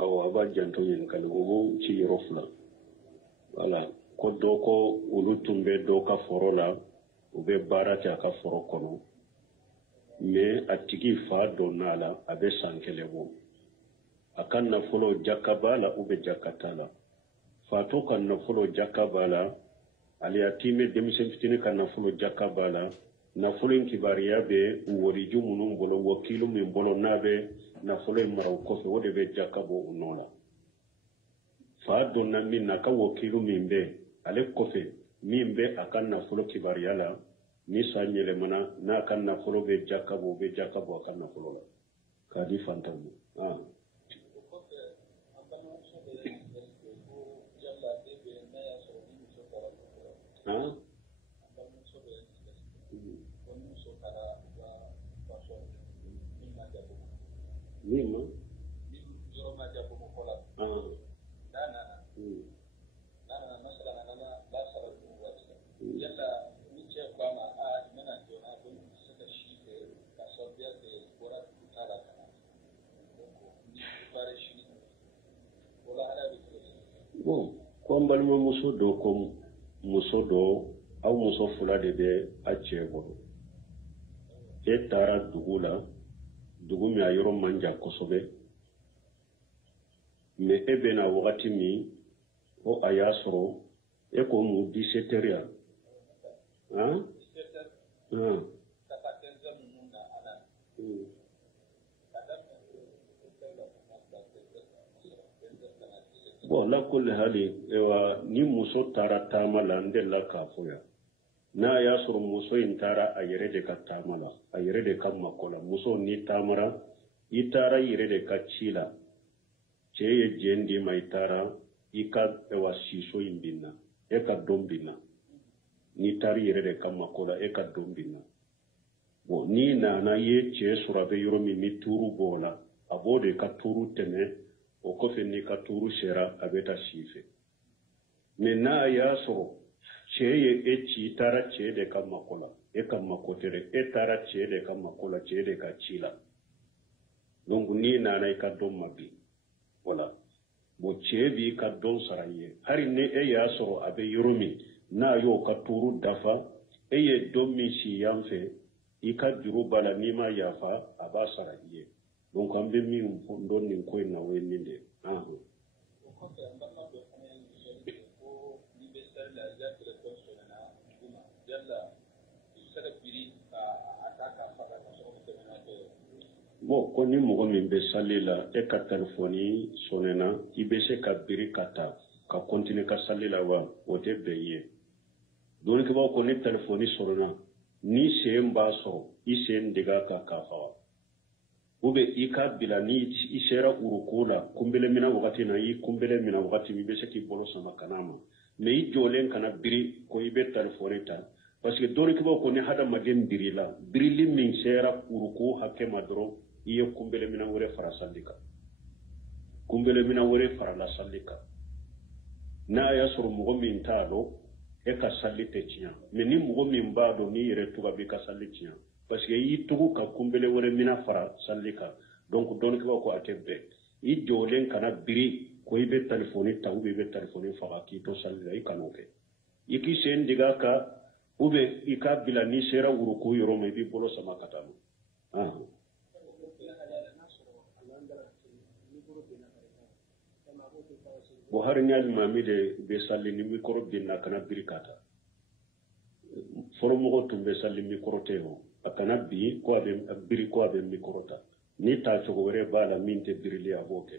أو أبا جانتوين كالغو تي رفلا ولا كدوكو ولوتم بدوكا فرولا وببارات يكا فروكونو me atigi fa donala abe sankelebo akan na folo jakabala ube jakatala fato kan na folo jakabala ali atime demisen fitini kan na folo jakabala na folo kibariya be woriju munun bolo wakilu min bolo nabe na folo maraw kofe wode be jakabo unola fa donna min na ka wakilu min be ale kofe min be akan na folo kibariya la ni sanyele mana na kan na folo be jakabo kan na folo la kadi fantamu Mimo bon kombal mo muso do ko muso do aw muso fula de be a cego e tara dugula dugu mi ayoro manja kosobe me ebe na wakati mi o ayasoro e ko mu 17 ya bon la kulli hali ewa ni muso tara tamala ndella kafoya na ya suru muso intara ayere de katamala ayere de kamakola muso ni tamara itara yere de kachila cheye jendi maitara ika ewa siso imbina eka dombina ni tari yere de kamakola eka dombina bon ni na ye che surabe yoro mi mituru bola abode katuru tene o kofe ni katuru shera abeta shife mena ya so cheye echi tara chede kamakola ekamakotere etara chede kamakola chede kachila donc ni na ikadom mabi wala bo chebi kadon saraye hari ne e ya so abe yoromi na yo katuru dafa eye domi shi yamfe ikaduru bala nima yafa aba saraye donc ambe mi ndon ni ko na weninde bon koni mogo min be salila e ka telefoni sonena ibe se ka biri kata ka continue ka salila wa wote beye donc ba ko ni telefoni sonena ni se mba so ise ndiga ka kafa ube ika bila ni isera urukula kumbele mina wakati na yi kumbele mina wakati mi be se ki bolo sama kanama me i jolen kana biri ko ibe telefonita parce que donc ba ko ni hada magen birila birili min sera uruku hakke madro iyo kumbele mina wore fara sallika kumbele mina wore fara la sallika na ya suru mugo min tado e ka sallite tiya mais ni mugo min bado ni yere tuga be ka sallitiya parce que yi tugu ka kumbele wore mina fara sallika donc ko atebe i jolen kana biri ko ibe telefoni ta ube be telefoni faga ki to sallila i kanoke iki sen diga ka ube ika bila ni sera uruku yoro me bi bolo sama katano Buhari nyali mamide be salli ni mikoro binna kana birikata foro mogo tumbe salli mikoro teo akana bi ko abe biri ko abe mikorota ni ta chogo wore bala minte birili aboke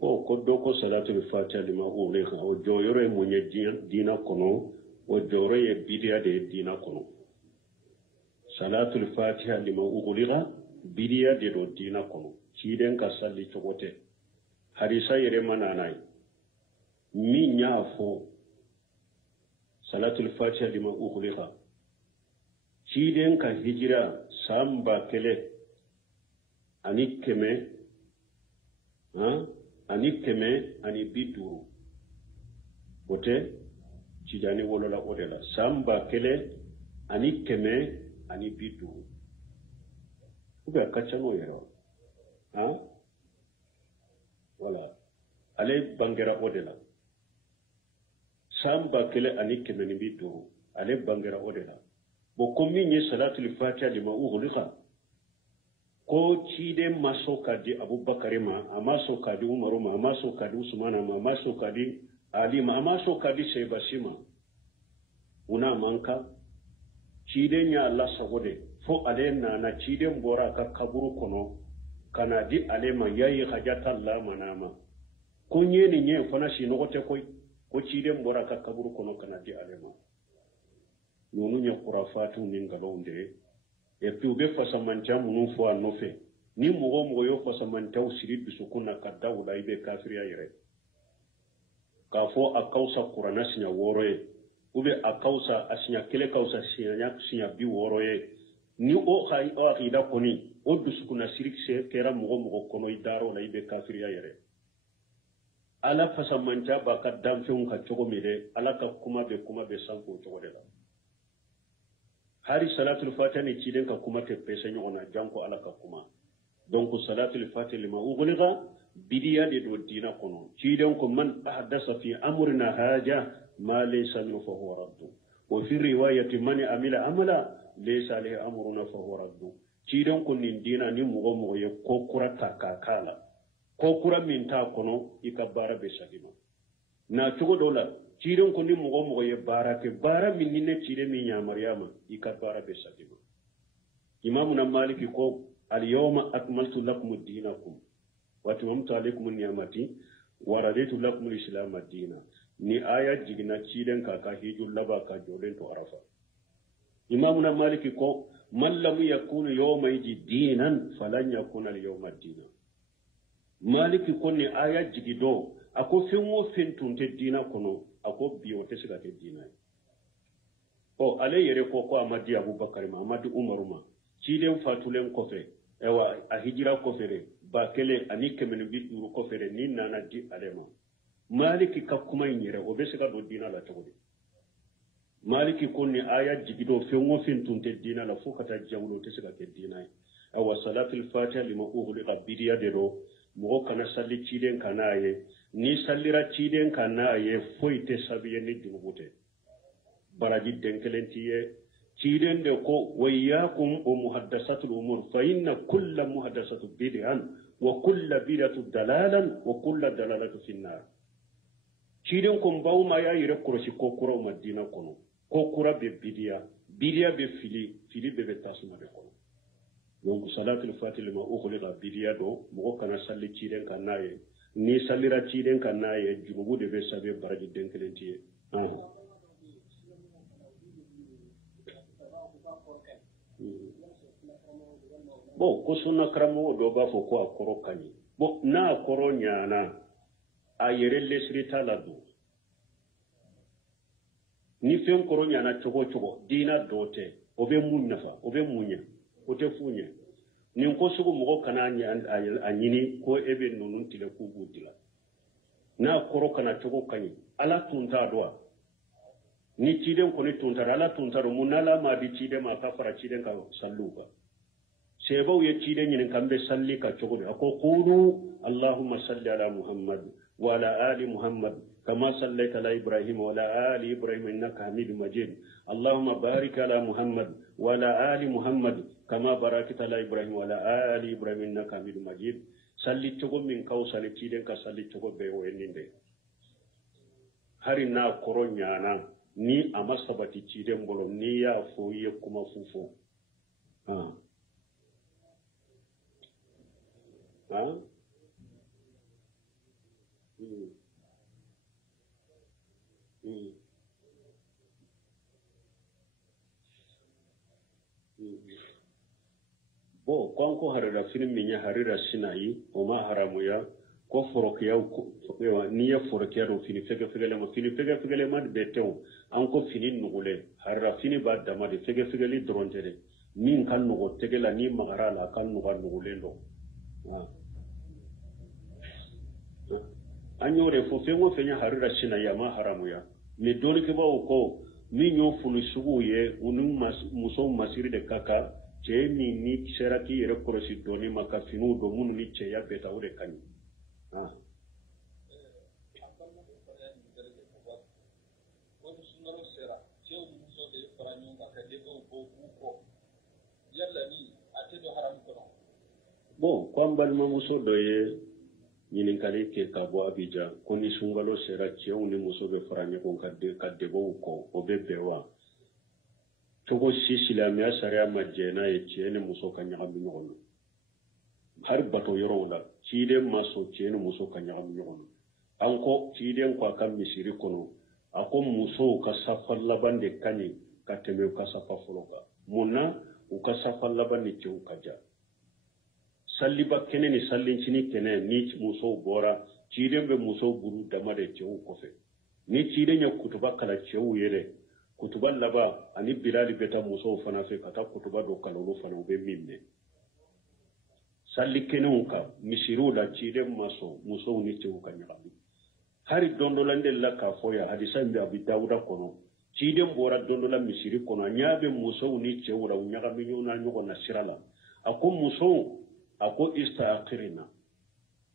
bo ko doko salatu fatiha lima o le o joyore munye dina kono o jore ye bidia de dina kono salatul fatiha lima uguliga bidia de do dina kono kiden ka salli chogote harisa yere mananai mi nyafo salatul fatiha lima uguliga kiden ka hijira samba kele anikeme ani biduru bote cijani wolola odela samba kele ani keme ani bidu ube akachano yero ha wala ale bangera odela samba kele ani keme ni bidu ale bangera odela bo komi nye salatul fatiha lima ughliqa ko cide masoka di abubakar ma amasoka di umaru ma amasoka di usmana ma amasoka di ali ma amasoka di shaybashima una manka cide nya Allah sagode fo ale na cide mbora ka kaburu kono kana di ale ma yayi hajata Allah manama ko nyeni nye fana shi nogote koy ko cide mbora ka kaburu kono kana di ale ma nonu nya qurafatu min galonde e puis be fasamanta munu fo anofe ni mugo yo fasamanta usiri bisukuna kadawla ibe kafiriya yere ka fo akausa qur'ana sinya woroye ube akausa asinya kele kausa sinya bi woroye ni o khay o akida koni o bisukuna sirikse kera mugo kono idaro la ibe kafiriya yere ala fasamanta ba kadamfun ka chogo mede ala ka kuma be sanko chogo de la hari salatul fatiha ni ciden ka kuma te pese nyona janko ala ka kuma donc salatul fatiha lima ughliqa bidiya de do dina kono ciden ko man ahdasa fi amrina haja ma laysa min fa huwa radd wa fi riwayati man amila amala laysa alayhi amruna fa huwa radd ciden ko ni dina ni mugo ye ko kurata kakala ko kura min ta kono ikabara be sadima na tugo dola ciiden ko ni mugo ye barake bara min ni ne ciide mi nya maryama ikabara be sadima imamuna maliki ko al yawma akmaltu lakum dinakum wa atmamtu alaykum ni'mati wa raditu lakum al-islam ad-dina ni aya jigina ciiden ka ka hijul laba ka jolen to arafa imamuna maliki ko man lam yakunu yawma dinan falan yakuna al-yawma ad-dina maliki ko ni aya jigido ako fenwo fentunte dina kono ako biyo te siga te dina o ale yere ko amadi abubakar ma amadi umaru ma ciden fatulen kofe ewa a hijira kofere ba kele ani kemen biduru kofere ni nana di alema maliki ka kuma nyere o be siga do dina la togodi maliki ko ni aya jigido fenwo fentunte dina la fukata jawlo te siga te dina ewa salatul fatiha lima ughliqa bidiya de do mo kana salli ciden kanaye ni sallira ciden kanaye foite sabiye ni dubute baraji denkelentiye ciden de ko wayyakum o muhaddasatul umur fa inna kull muhaddasatu bid'an wa kull bid'atu dalalan wa kull dalalatu finnar ciden ko bawma ya yire korosi ko kuro madina kono ko kura be bidia be fili be tasuma be kono donc salatul fatih lima ukhliqa bidiya do mo kana salli ciden kanaye ni sallira ciden kanaye junubu de be sabe baraji denkelentiye bo ko sunna kramo do ba fo ko akoro kani bo na akoro nyana ayere lesrita ladu ni fen koro nyana chogo dina dote obe munnafa obe munya ko te funya nin ko sugu mo kana anyini ko ebe nonun tile ku gudila na koro kana chogo kani ala tunta doa ni ciden ko ni tunta ala tunta ro munala ma di ciden ma ka fara ciden ka salluka sebo ye ciden yin kambe salli ka chogo ko qulu allahumma salli ala muhammad wa ala ali muhammad kama sallaita ala ibrahim wa ala ali ibrahim innaka hamidum majid allahumma barik ala muhammad wa ala ali muhammad kama barakta ala ibrahim wa ala ali ibrahim innaka hamidum majid salli chogo min kaw salli ciden ka salli chogo be o eninde hari na koronyana ni amasabati ciden bolom ni ya foye kuma fufo bo konko harira film minya harira sinayi o ma haramu ya ko forokiya ko ni ya forokiya do fini fege le ma fini fege le ma betew an ko fini nugule harira fini ba dama de fege li drontere min kan nugo tegela ni magara la kan nugo nugule ndo anyore fo fengo fenya harira sinayi ma haramu ya me doni ke bawo ko mi nyo funu sugu ye unun muso masiri de kaka ce ni seraki yere korosi doni maka finu do munu ni ce ya beta ure kani bon kwambal ma muso do ye ñininkali ke ka bo abidjan ko ni sungalo sera cew ni muso be faranye ko kadde bo ko o be bewa togo si silamiya sariya ma jena ye cene muso ka ñagamu ñogono har bato yoro la ciide maso cene muso ka ñagamu ñogono anko ciiden ko aka misiri kono ako muso ka safar labande kani ka teme ka safa folo ka munna u ka safar labande cew ka ja salliba kene ni sallincini kene ni muso bora ciiden be muso buru damade cew kofe ni ciide nya kutuba kala cew yere kutuba laba ani bilali beta muso fana fe kata kutuba do kalolo fana be minne salli kene unka misiru la ciiden maso muso ni cew ka nyami hari dondolande la ka foya hadisa mbi abi dawuda kono ciiden bora dondola misiri kono nyaabe muso ni cew la nyagami nyona nyugo na sirala ako muso ako istaqirina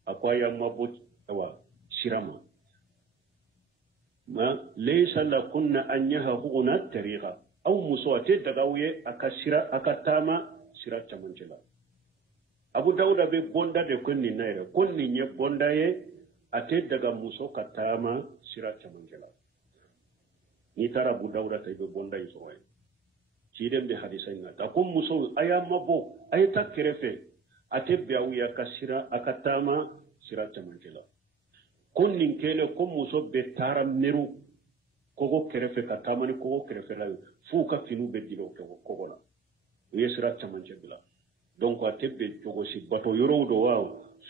ako ya mabut wa sirama ma laysa lakunna an yahuna tariqa aw musawati dagawiye akasira akatama sira chamanjela abu dauda be bonda de konni naire konni nye bonda ye ate daga muso katama sira chamanjela ni tara abu dauda tay be bonda isoy ciden be hadisa ina ta ko muso aya mabo ayta kerefe ate biawiya kasira akatama sira chamanjela konni kele ko muso be tara meru kogo kerefe katama ni kogo kerefe la fu ka finu be dilo kogo la yesira chamanjela donc ate be jogo si bato yoro do wa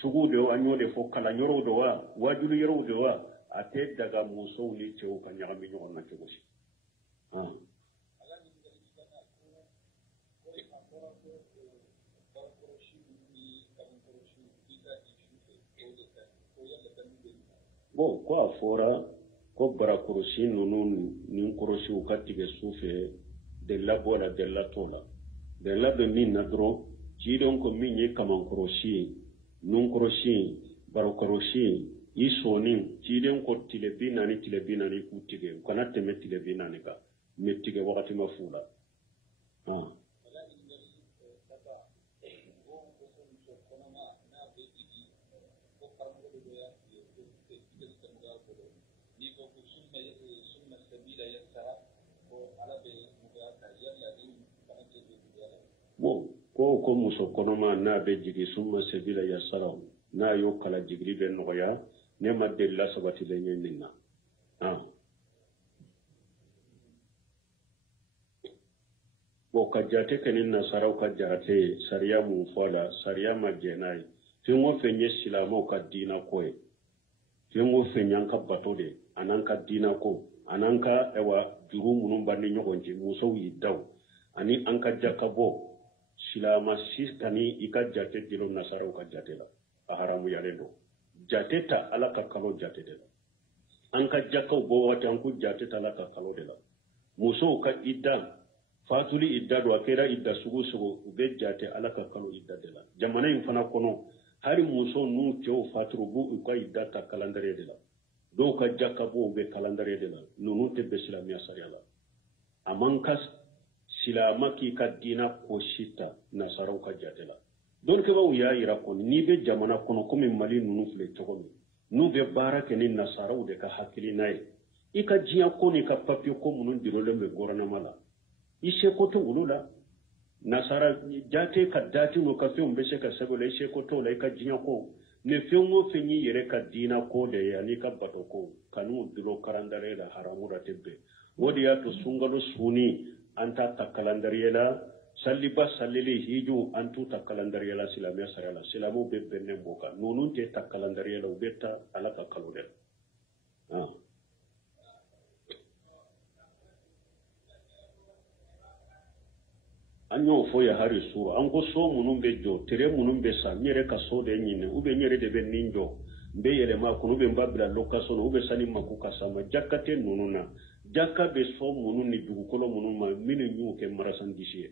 sugu do anyode fo kala yoro do wa wajulu yoro do wa ate daga muso ni cew ka nyami nyon na jogo si bon ko afora ko barakorosi nunu ni korosi ukatige sufe de la bola de la tola de la de min nadro jidon ko minye kaman korosi nun korosi barakorosi isoni jidon ko tilebina ni kutige kana teme tilebina ni ka metige wakati mafula ko muso konoma na be jigi summa sebila ya saraw na yo kala jigri be noya ne ma de la sabati le nyenna bo ka jate kenin na saraw ka jate sariya mu fola sariya ma jenai fingo fenye silamo ka dina koy fingo fenyan ka batode ananka dina ko ananka ewa juru munum banni nyogonji muso yidaw ani anka jakabo silama sistani ika jate dilo nasaraw ka jate la aharamu yale do jate ta ala ka kalo jate de la anka jakaw bo wati anku jate ta ala ka kalo de la muso ka idda fatuli idda do akera idda sugu ube jate ala ka kalo idda de la jamana in fana kono hari muso nu cew faturu bu ka idda ta kalandare de la do ka jakabo ube kalandare de la nunu te be silamiya sariya la amankas silama ki ka dina ko shita nasaraw ka jatela don ke ba uya ira ko ni be jamana kono ko min mali nunu fle togo nu be barake ni nasaraw de ka hakili nay ika jiya ko ni ka papio ko munun dirole me gorane mala ise ko to wulula nasara jate ka dati no ka fe umbe se ka sabole ise ko to la ka jiya ko ne fe ngo fe ni yere ka dina ko de ya ni ka bato ko kanu dilo karandare da haramu da tebbe wodi ya to sungalo suni anta takalandariyela salliba sallili hiju antu takalandariyela silamiya sarala silamu be benne boka nunun te takalandariyela ubeta alaka kalodel anyo fo ya hari suru ango so munun be jo tere munun be sa nyere ka so de nyine ube nyere de be ninjo mbe yele ma kunu be mbabila location ube sani makuka sama jakate nununa jaka be so munu ni dugukolo munu ma minu nyu ke marasandishiye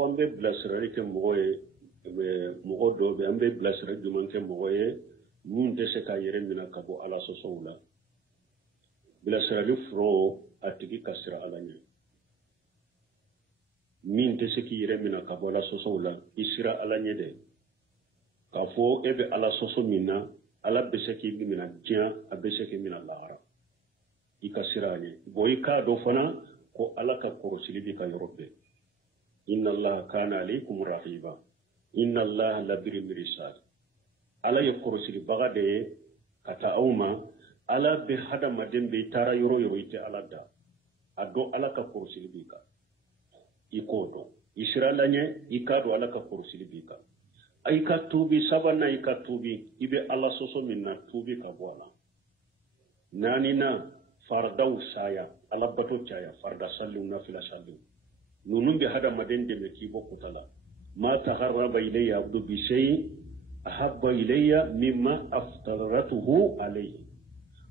ko ambe blasirari ke mogoye mogo do be ambe blasirari juman ke mogoye mun de se ka yere mina ka bo ala so sowla blasirari fro atigi kasira alanya min de se ki yere mina ka bo ala so sowla isira alanya de ka fo ebe ala so so mina ala be se ki mina tian abe se ki mina lara ikasira ni boy ka do fana ko ala ka korosili bi ka yorobe inna Allah kana alaykum rahiba inna Allah labir mirsad ala yakursil bagade kata awma ala be hada madembe tara yoro yoro ite ala da ado ala ka kursil bika ikodo israelanye ikado ala ka kursil bika ay ka tubi sabana ay ka tubi ibe ala soso minna tubi ka bola nanina fardaw saya ala bato chaya farda sallu na fila sallu nunun bi hada maden de ki bokutala ma taharraba ilayya abdu bi shay ahabba ilayya mimma aftaratuhu alayhi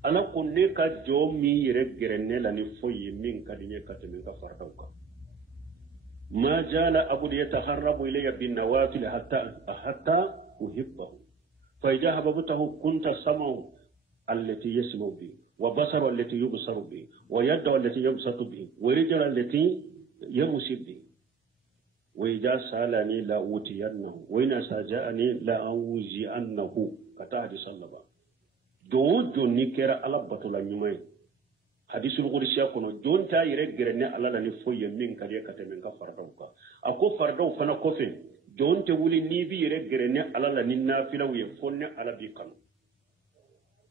ana kunne ka jomi yere gerenne la ni foyi min kadinye kateme ka fardauka ma jala abdu yataharrabu ilayya bin nawafil hatta uhibbahu fa idha hababtahu kunta sam'u allati yasma'u bi wa basaru allati yubsaru bi wa yadu allati yabsatu bi wa rijlu allati يمسك بي وإذا سألني لا أوتينه وإن سجأني لا أوزئنه كتاهدي صلبا دون نكرا على بطل نيماي حديث القدسي كنو دون تا يرغرني على لني فوي من كدي كتمن كفردوكا اكو فردو فنا كوفين دون تولي نيبي يرغرني على لني نافلا ويفون على بيكن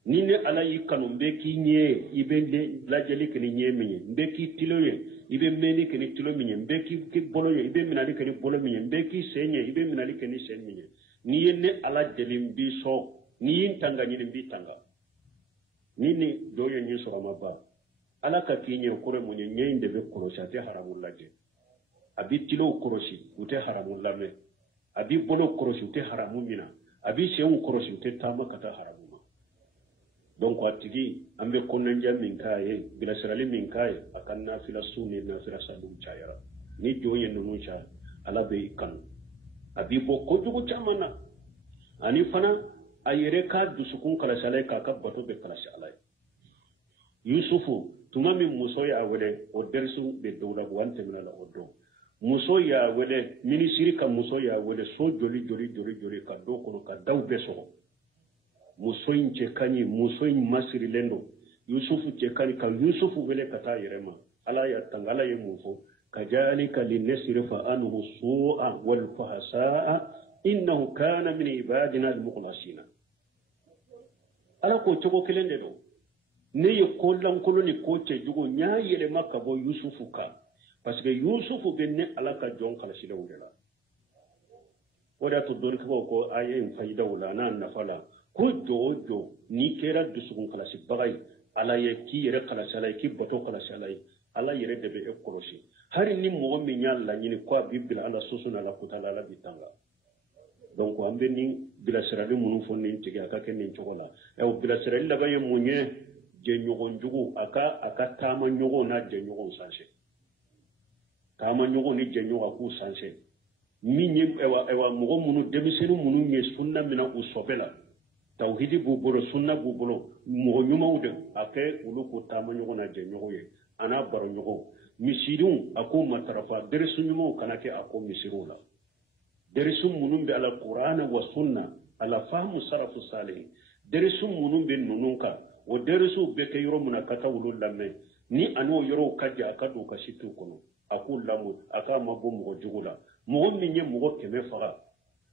nini ala yikanu mbeki nye ibende lajeli kini nye minye mbeki tiloye ibe meni kini tilo minye mbeki boloye ibe minali kini bolo minye mbeki senye ibe minali kini sen minye niye ne ala delimbi so niye tanga nyini mbi tanga nini doye nye so amaba ala ka kinye kure munye nye indebe koroshi ate haramulaje abi tilo koroshi ute haramulame abi bolo koroshi ute haramumina abi sen koroshi ute tama kata haramu donc atigi ambe konanja min kaye bila sirali min kaye akan nafila sunni nafila sadu chayara ni joye nunu cha ala be kan abi bo ko dugo chamana ani fana ayere ka dusukun kala shalai ka ka bato be kala shalai yusufu tumami muso ya wele o dersu be dawla wante min ala oddo muso ya wele ministry ka muso ya wele so joli ka do kono ka daw be so musoyin cekani musoyin masiri lendo yusufu cekani ka yusufu wele kata yerema ala ya tangala ye mufo kajalika linesrifa anhu su'a wal fahsa'a innahu kana min ibadina al-mukhlasina ala ko togo kelende do ne ye kollan koloni ko ce jugo nya yele makka bo yusufu ka parce que yusufu benne ala ka jon kala sila wurela wada to don ko ayen fayda wala nan nafala ko jojo ni kera dusukun kalasi bagay ala ye ki yere kalasi ala ki bato kalasi ala ala yere debe e koroshi hari ni mo mi nyalla ni ko bibila ala susuna la kutala la bitanga donc ambe ni bila sirali munu fonni tigi aka ken ni chogola e o bila sirali la gaye munye je nyogo njugu aka tama nyogo na je nyogo sanse tama nyogo ni je nyogo ku sanse minye ewa mo munu demisenu munu nye sunna mina usobela tawhidi bubolo sunna bubolo mo nyuma ude ake uluko tama nyogo na je nyogo ye ana baro nyogo misirun ako matarafa derisu nyuma kanake ako misirula derisu munun be ala qur'ana wa sunna ala fahmu sarafu salih derisu munun be nununka wa derisu be kayro munakata ulul lamme ni anu yoro kaja akadu kashitu kono aku lamu aka mabo mo jugula mo minye mo keme faga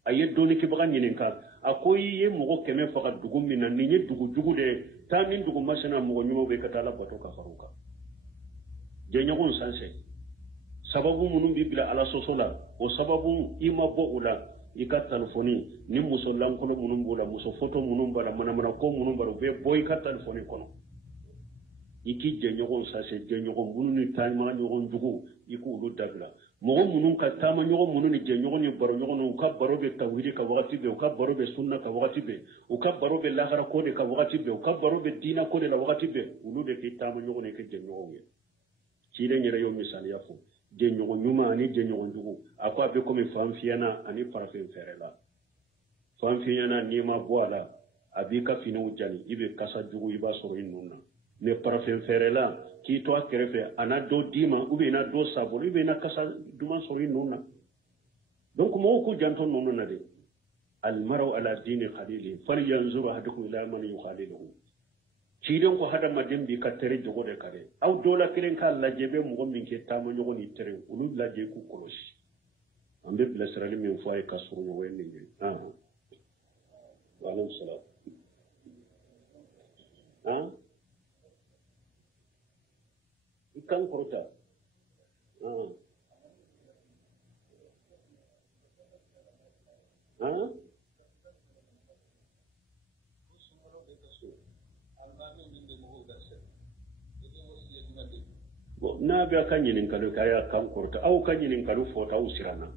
aye doni ke baga nyininka akoyi ye mo keme faga dugu minna ni nye dugu jugude tamin dugu masana mo nyumo be katala bato ka faruka je nyagon sanse sababu munun bi bila ala sosola o sababu ima bo ula ika telefoni ni muso lankolo munun bula muso photo munun bala mana ko munun bala be boy ka telefoni kono iki je nyogon sa se je nyogon munun ni tayma nyogon dugu iku lu dabla mo munun ka tama nyogon munun ni je nyogon ni baro nyogon ka baro be tawhid ka wagati be ka baro be sunna ka wagati be ka baro be lahara ko de ka wagati be ka baro be dina ko de la wagati be ulu de ki tama nyogon ni ke je nyogon ye ci de nyere yo misali ya fu je nyogon nyuma ani je nyogon dugu akwa be ko mi fam fiana ani parafin ferela fam fiana ni ma boala abika finu jani ibe kasa dugu iba soro inunna ne parafin ferela ki to akerefe ana do dima ube na do sabo ube na kasa duma soro inunna donc mo ko janto nunna de al maru ala dini khalili falyanzuru ahadukum ila man yukhaliluhu cidon ko hada madembi ka tere jogo de kare aw dola kiren ka lajebe mo min ke tamo nyogo ni tere ulu laje ku koloshi ambe blesrali min fo ay kasuru no wenni ni wa alaykum salam ikan korota na ga kan yin kalu kaya kan korta au kan yin kalu fota usirana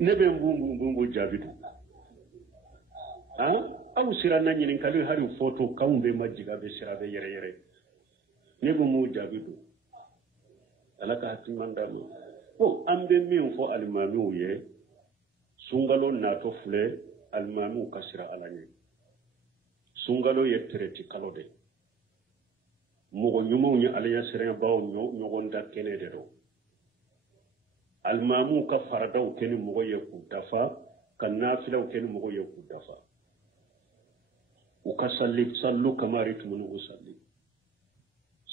ne be mbumbu jabidu au sirana yin kalu hari foto kan be majiga be sirabe yere ne be mu jabidu alaka timandalo ambe min fo almanu ye sungalo na to fule almanu kasira alanye sungalo ye tereti kalode mogo nyumo nya alaya sere bawo nyogonda kene de do almamu ka farada o kene mogo ye ku dafa kan nafila o kene mogo ye ku dafa o ka sallu kama ritmun usalli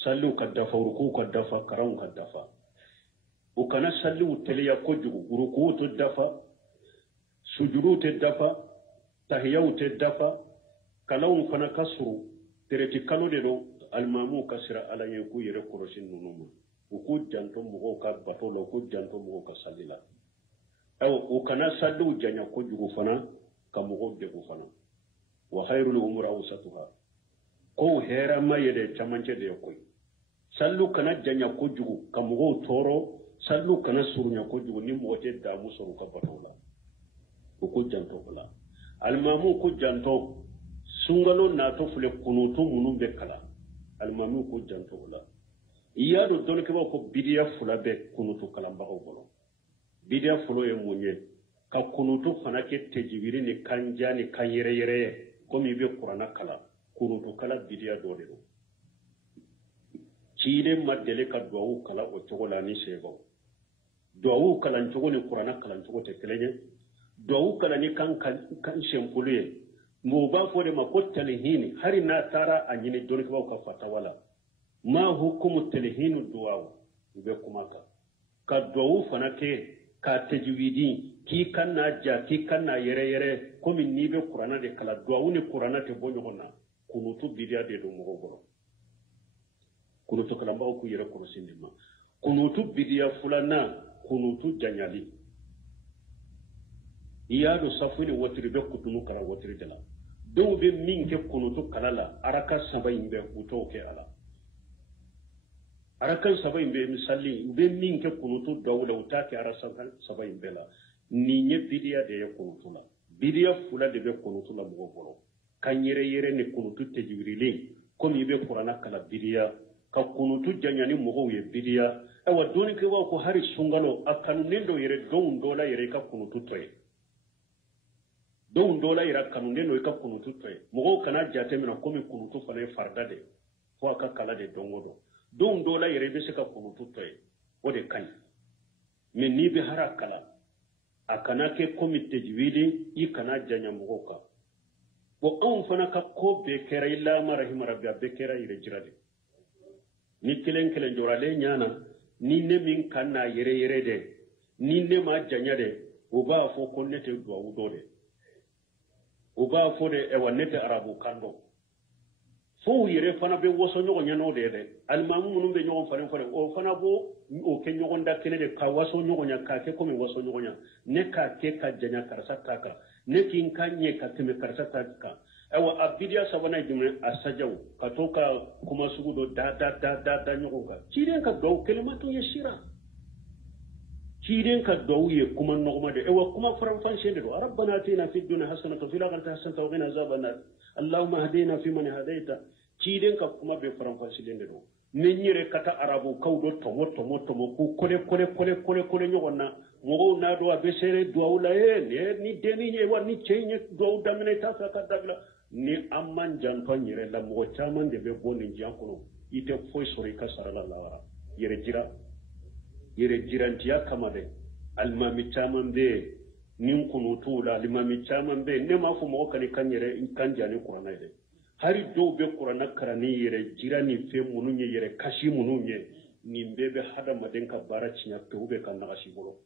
sallu ka dafa ruku ka dafa karam ka dafa o kana sallu teliya ko jugu ruku to dafa sujudu te dafa tahiyatu te dafa kalawun fana kasuru tereti kalode do almamu kasira ala ye ku yere koroshin nunuma ku janto mugo ka batolo ku janto mugo ka salila o kana sallu janya ko jugu fana ka mugo de ku fana wa khairul umur awsatuha ko hera ma yede chamanche de ko sallu kana janya ko jugu ka mugo toro sallu kana surunya ko jugu ni mugo te da musoro ka batola ku janto kala almamu ku janto sungalo na to fule kunutu munun be kala almanu ko janto la iyado don ke ko bidiya fula be kunutu kalamba ko bolo bidiya fulo e munye ka kunutu fana ke tejibiri ni kanja ni kanyere ko mi be qur'ana kala kunutu kala bidiya do de ciide madele ka duwawu kala o togola ni sebo duwawu kala ntogo ni qur'ana kala ntogo te kelenye duwawu kala ni kan shempuluye mo ba fo de ma ko talhini hari na tara anyini don ko ka fatawala ma hukumu talhinu duwa be kuma ka duwa fana ke ka tajwidi ki kanna ja ki kanna yere ko min ni be qur'ana de kala duwa ni qur'ana te bonyo honna kunutu bidia de do mo goro kunutu kala ba ko yere ko sindima kunutu bidia fulana kunutu janyali iyado safuni wotiri be kutunu kala wotiri dala do be min ke kunutu kala la araka sabayin be uto ke ala arakan sabayin be misali be min ke kunutu dawla utake arasan sabayin bela ni nye bidia de kunutu la bidia fula de be kunutu la mo boro kanyere ni kunutu tejwirili komi be qur'ana kala bidia ka kunutu janyani mo ye bidia awa doni ke wa ko hari sungalo akanu nendo yere don dola yere ka kunutu tre don dola ira kanunde no ka kunutu tre mogo kana jate mina komi kunutu fana farda de fo aka kala de dongodo don dola ira be se ka kunutu tre o de kan men ni be harakala akana ke komi tajwidi i kana janya mogo ka bo on fana ka ko be kera illa marahim rabbi be kera ira jirade ni kelen jorale nyana ni ne min kana yere de ni ne ma janya de o ba fo konnete do awudo de uba fode e wannete arabu kando fo yere fana be woso nyogo nyano de almamu munum be nyogo fare o fana bo o ke nyogo nda kene de ka waso nyogo nya ka ke ko mi waso nyogo nya ne ka ke ka janya karsa taka ne kin kanye ka teme karsa taka awa abidia sabana dume asajaw ka to ka kuma sugu do da nyogo ka ciden ka do kelimatu yashira ciden ka do ye kuma nogma de awa kuma faran fanshe de do rabbana atina fid dunya hasanatan fil akhirati hasanatan wa qina azaban nar allahumma hadina fi man hadaita ciden ka kuma be faran fanshe de do menyere kata arabu kawdo tomo ku kole nyogo na mo na do abesere do wala ne ni deni ye wa ni chenye do damine ta ka dagla ni amman janto nyere la mo chaman de be boni jankono ite foy sori ka sarala lawara yere jira ntiya kamade almami chaman be nin kunu tula almami chaman be ne ma fu mo kani kanyere kan jani qur'ana de hari do be qur'ana karani yere jira ni fe mununye yere kashi mununye ni bebe hada maden ka bara cinya to be kan nagashi bolo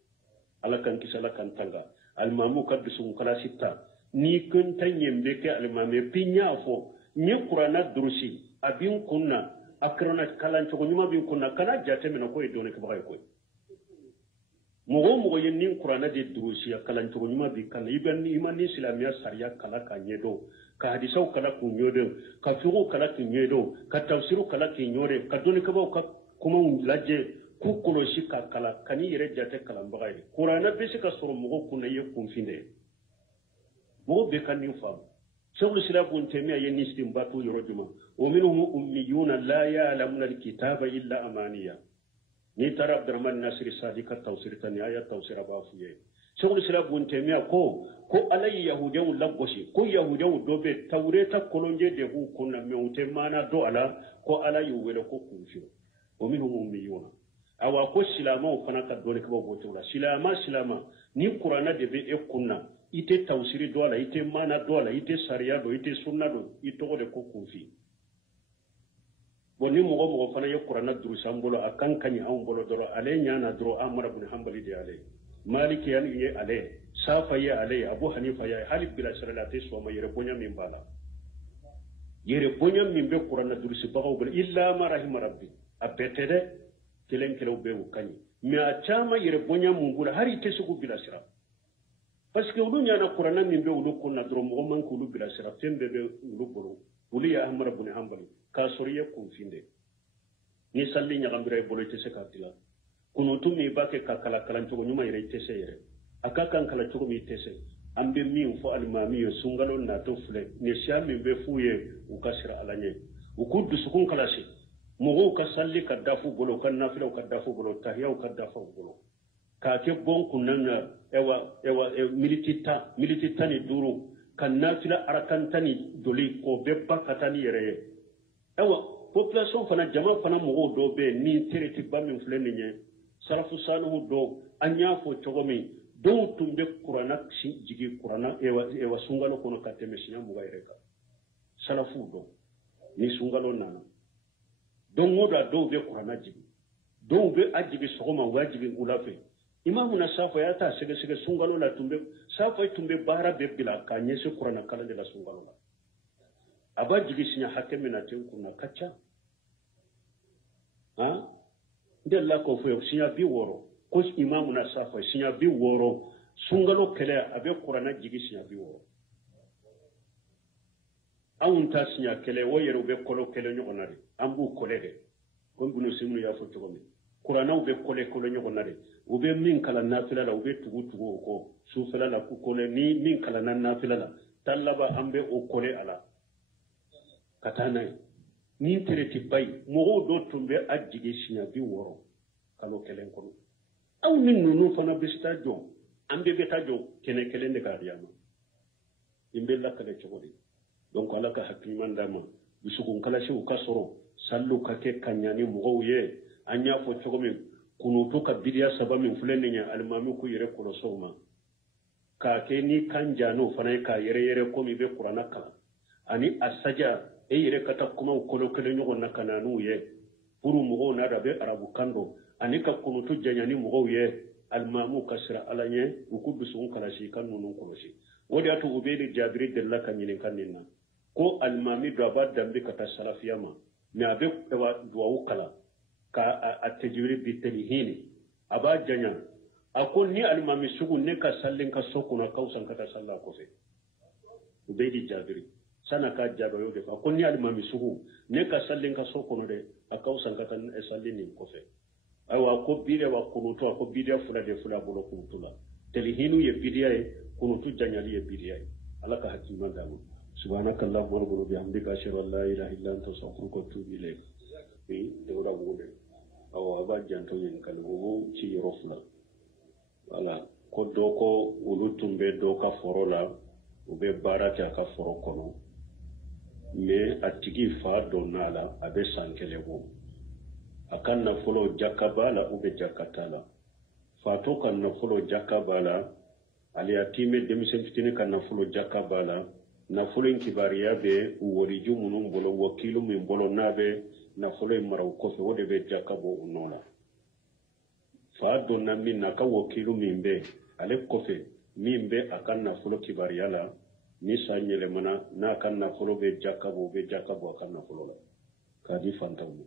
ala kan kisala kan tanga almamu kaddusun kala sita ni kun tanyembe ke almame pinya fo ni qur'ana durusi abin kunna akrana kalan to nyuma bin kunna kana jate mena ko idone ko bagay ko mogo yen nin qur'ana de durusi kalan to nyuma bi kan iban imani islamiya sariya kala ka nyedo ka hadisaw kala ku nyodo ka fiqhu kala ku nyodo ka tafsiru kala ku nyore ka doni ka ba ka kuma laje ku koloshi ka kala kani yere jate kala bagay qur'ana be ka soro mogo kunna ye kunfinde mo be kan ni fam shawul islam bun temiya yen nistim batu yorojuma wa minhum ummiyuna la ya'lamuna alkitaba illa amaniya ni tara abdurrahman nasir sadiqa tawsir tan ayat tawsir abafuye shawul islam bun temiya ko alay yahudawu lagoshi ko yahudawu dobe tawreta kolonje de hu kunna mewte mana do ala ko ala yuwele ko kunfiro wa minhum ummiyuna awa ko silama fana ka dole ka bo tawla silama ni qur'ana de be e kunna ite tawsiri dola ite mana dola ite sariya do ite sunna do ito de ko kufi woni mo fana ye qur'ana durusan bolo akan kany an bolo doro ale nyana doro amara ibn hanbali de ale maliki yan ye ale safa ye ale abu hanifa ye halib bila sharalati so ma yere bonya min bala yere bonya min be qur'ana durusi bagaw bal illa ma rahim rabbi abetede kelen kelo be ukani mi a chama yere bonya mun bula hari te sugu bila sira parce que ulu nyana qur'ana min be ulu kunna dro mo man ko ulu bila sira fembe be ulu bolo ulu ya amara ibn hanbali ka soriya kun finde ni salli nya gambira bolo te se ka tila kuno tumi bake ka kala kala to nyuma yere te se yere aka kan kala to mi te se ambe mi fo almami yo sungalo na to fule ni shami be fuye u kasira alanye u kuddu sukun kala shi mo ka salli ka dafu bolo kan nafila ka dafu bolo tahiyya ka dafu bolo ka ke bon kunanga ewa militita ni duru kan nafila arakantani doli ko bebba katani yere ewa population fana jama fana mo do be ni tereti bamin fleni nye sarafu sanu do anya fo chogomi do tumbe qur'ana jigi qur'ana ewa sungalo kono kateme shinya mo gaireka salafu do ni sungalo nana don moda do be qur'ana jigi do be ajibi sogoma wajibi ulafe imamu na safa ya ta sege sungalo la tumbe safa tumbe bara be bila ka nyese qur'ana kala de la sungalo la aba jigi sinya hakeme na tin kuna kacha ha ndella ko fo sinya bi woro ko imamu na safa sinya bi woro sungalo kele abe qur'ana jigi sinya bi woro awun ta sinya kele wo yero be kolo kele nyogonare ambu kolede ko bunu simu ya fo togomi qur'ana be kole nyogonare ube min kala nafila la ube tugu ko sufala la ku kole ni min kala nan nafila la talaba ambe o kole ala katana ni tereti bay mo do tumbe ajige sinya bi woro kalo kelen kono aw min nunu fana bista jo ambe beta jo kene kelen de gariyama imbe la kale chogodi donc ala ka hakiman dama bisukun kala shi ka soro sallu ka ke kanyani mo ye anya fo chogomi kunutu ka bidiya saba min fulani nya almami ku yere kulo soma ka ke ni kanjano fana ka yere ko mi be qur'ana kala ani asaja e yere kata kuma kolo kele nyogo na kananu ye puru mugo na rabe arabu kando ani ka kunutu janyani mugo ye almamu kasra alanye ukudu sun kala shi kan nunun kolo shi wodi atu ubedi jabiri dalla kan yin kan ninna ko almami do aba dambe kata salafiya ma me abe duwawu kala ka a tajwiri bi talhini aba janya akon ni almami sugu ne ka sallin ka sokuna kausan kata sallah ko fe ubedi jabiri sana ka jabiro de fa kon ni almami sugu ne ka sallin ka sokuna de akausan kata sallin ni ko fe awa ko bide wa kunuto ko bide fula de fula bolo kunutula talhinu ye bidiya kunutu janyali ye bidiya alaka hakima damu سبحانك اللهم ربنا وبحمدك أشهد أن لا إله إلا أنت أستغفرك وأتوب إليك. في دورة بوده أو أبا جانتو ينكلمه شيء رفنا. ولا كدوكو ولوتم بدوكا فرولا وببارك أكفرو كنو. me atigi fa donala abe sankelego akanna folo jakabala ube jakatala fato kanna folo jakabala ali atime demisen fitini kanna folo jakabala na fulen kibariya be woriju munun bolo wakilu min bolo nabe na fulen maraw kofe wode be jakabo unola fa donna min na ka wakilu min be ale kofe min be akan na fulo kibariya la ni sanyele mana na kan na fulo be jakabo akan na fulo la kadi fantamu